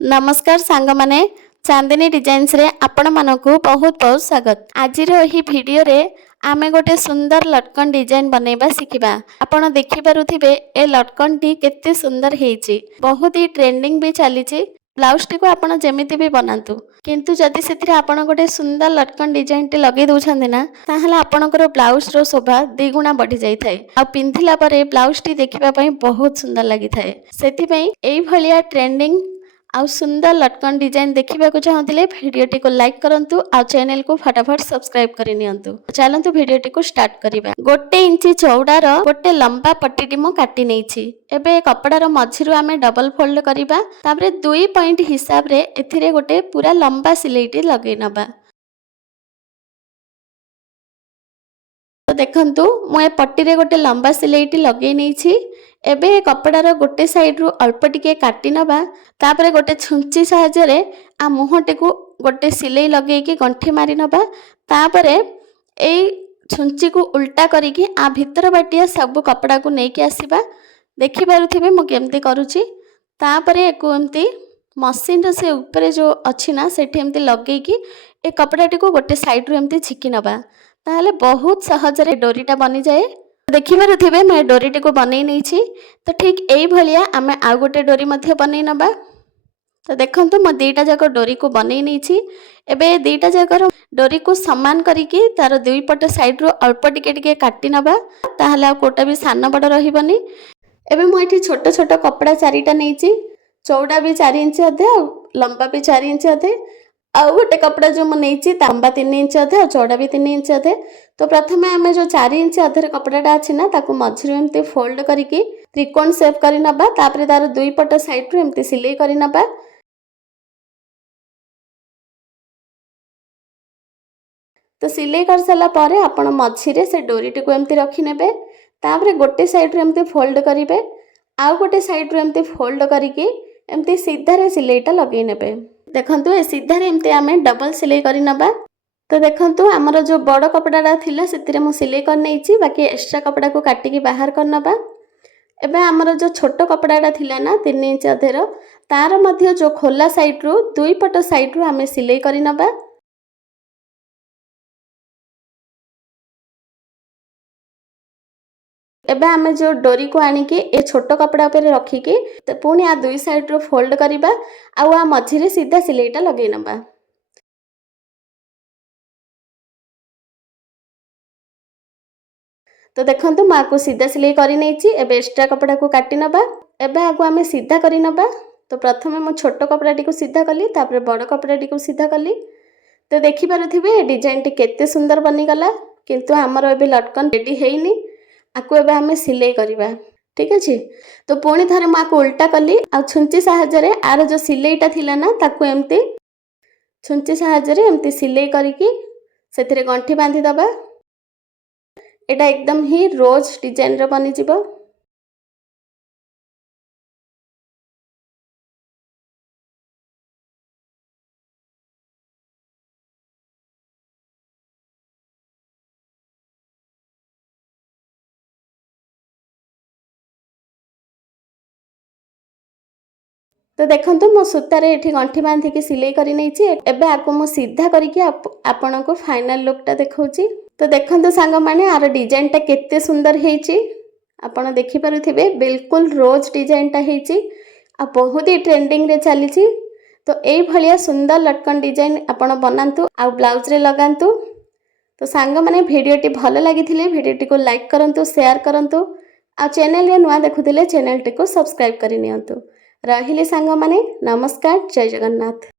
नमस्कार सांग माने चांदनी डिजाइन्स रे आपण मानकु बहुत बहुत स्वागत। आज एही वीडियो रे आमे गोटे सुंदर लटकन डिजाइन बनेबा सिखिबा। आपण देखि पारुथिबे ए लटकन टी केते सुंदर हेची, बहुत ही ट्रेंडिंग भी चली छि। ब्लाउज टी को आपण जेमिति भी बनातु, किंतु जदि सेथिरे आपण गोटे सुंदर लटकन डिजाइन टी लगे दउछन्ते ना, ताहले आपणकर ब्लाउज रो शोभा द्विगुणा बढ़ी जाई थाए। आ पिंधिला परे ब्लाउज टी देखिबा पई बहुत सुंदर लागि थाए। सेति पई एई भलिया ट्रेंडिंग आउ सुंदर लटकन डिजाइन देखा चाहते भिडियोटी को लाइक करंतु आ चैनल को फटाफट सब्सक्राइब कर नियंतु। चलतु भिडियोटी को स्टार्ट करिबा। 1 इंची चौड़ार गोटे लंबा पट्टीटी मु काटी नेछि। एबे कपड़ार मझिरु आमे डबल फोल्ड करिबा, तापरे 2 पॉइंट हिसाब रे एथिरे गोटे पूरा लंबा सिलेइटी लगै नबा। तो देखंतु मु ए पट्टी रे गोटे लंबा सिलेइटी लगै नेछि। एबे कपड़ार गोटे साइड रु अल्प टिके काटी नबा, तापरे गोटे छुंची सहायता रे आ मुहटे को गोटे सिलाई लगै कि गंठी मारी नबा। तापरे ए छुंची को उल्टा करी कि आ भीतर बाटिया सब कपड़ा को नै कि आसीबा। देखि पारुथिबे मु केमती करूची। तापरे एको एमती मशीन रे से ऊपर जो अछि ना सेठी एमती लगै कि ए कपड़ाटी को गोटे साइड रु एमती छिकी नबा, ताहले बहुत सहज रे डोरीटा बनी जाए। देखि पारुथिबे मैं डोरीटी को बनै नै छी। तो ठीक एई भलिया आमे आ गोटे डोरी मध्ये बनै नबा। तो देखंतु म दुईटा जाक डोरी को बनै नै छी। एबे दुईटा जाकर डोरी को समान करिकि तार दुई पट साइड रो अल्प टिके टिके काटी नबा, ताहले आ कोटा भी सान बड़ रहिबनी। एबे म एठी छोट छोट कपड़ा चारिटा नै छी। चौड़ा भी 4 इंच अधे आ लंबा भी 4 इंच अधे। आ गोटे कपड़ा जो म नै छी लंबा 3 इंच अधे और चौड़ा भी 3 इंच अधे। तो प्रथमे आमे जो 4 इंच अधे कपड़ाटा अछि ना ताकू मझिरु एमती फोल्ड करिकि त्रिकोण शेप करि नबा। तापरे तार दुई पट साइड रु एमती सिलाई करि नबा। तो सिलाई कर साला पारे आपण मझिरे से डोरीटी को एमती रखि नेबे। तापरे गोटे साइड रु एमती फोल्ड करिवे, आ गोटे साइड रु एमती फोल्ड करिकि एमती सीधा रे सिलाईटा लगै नेबे। देखंतु ए सीधा रे एमती आमे डबल सिलाई करि नबा। तो देखंतु हमर जो बड़ कपड़ाटा थिला सेतिरे मु सिलाई कर नै छी, बाकी एक्स्ट्रा कपड़ा को काटी कि बाहर कर नबा। एबे हमर जो छोट कपड़ाटा थिला ना 3 इंच अधेर, तार मध्य जो खोला साइड रु दुई पट साइड रु आमे सिलाई करि नबा। एबे आमे जो डोरी को आनी कि ए छोट कपड़ा ऊपर रखी कि पुणी आ दुई साइड रु फोल्ड करिबा, आउ आ मझिरे सीधा सिलाईटा लगै नबा। तो देखंतु मा को सीधा सिलाई करि नै छी। एबे एक्स्ट्रा कपड़ा को काटी नबा। एबे आगु आमे सीधा करि नबा। तो प्रथमे मु छोट कपड़ाटी को सीधा कली, तापरे बड़ कपड़ाटी को सीधा कली। तो देखि पारुथिबे डिजाइन टी केते सुंदर बनी गला, किंतु हमर एबे लटकन रेडी हेइनी। आकु एबे आमे सिलाई करिबा। ठीक अछि। तो पुणी थरे मा को उल्टा कली आ छुंची सहायता रे आर जो सिलाईटा थिला ना ताकू एमती छुंची सहायता रे एमती सिलाई करिकि सेथिरे गंठी बांधी दबा। एटा एकदम ही रोज डिजाइन रो बनी जिवो। तो देखंतु मो सूतारे एठी गंठी बांधी के सिलाई करि नै छी। एबे आकु मो सीधा करिकि आपण को फाइनल लुक टा देखौची। तो देखंतु सांग माने आर डिजाइन टा केते सुंदर हेची। आपण देखि पारुथिबे बिल्कुल रोज डिजाइन टा हेची आ बहुत ही ट्रेंडिंग रे चली छी। तो एई भलिया सुंदर लटकन डिजाइन आपण बनांतु आ ब्लाउज रे लगांतु। तो सांग माने भिडियोटी भलो लागिथिले भिडियोटी को लाइक करंतु, शेयर करंतु आ चैनल रे नुआ देखुथिले चैनल टी को सब्सक्राइब करि नियंतु। रहिले सांग माने नमस्कार, जय जगन्नाथ।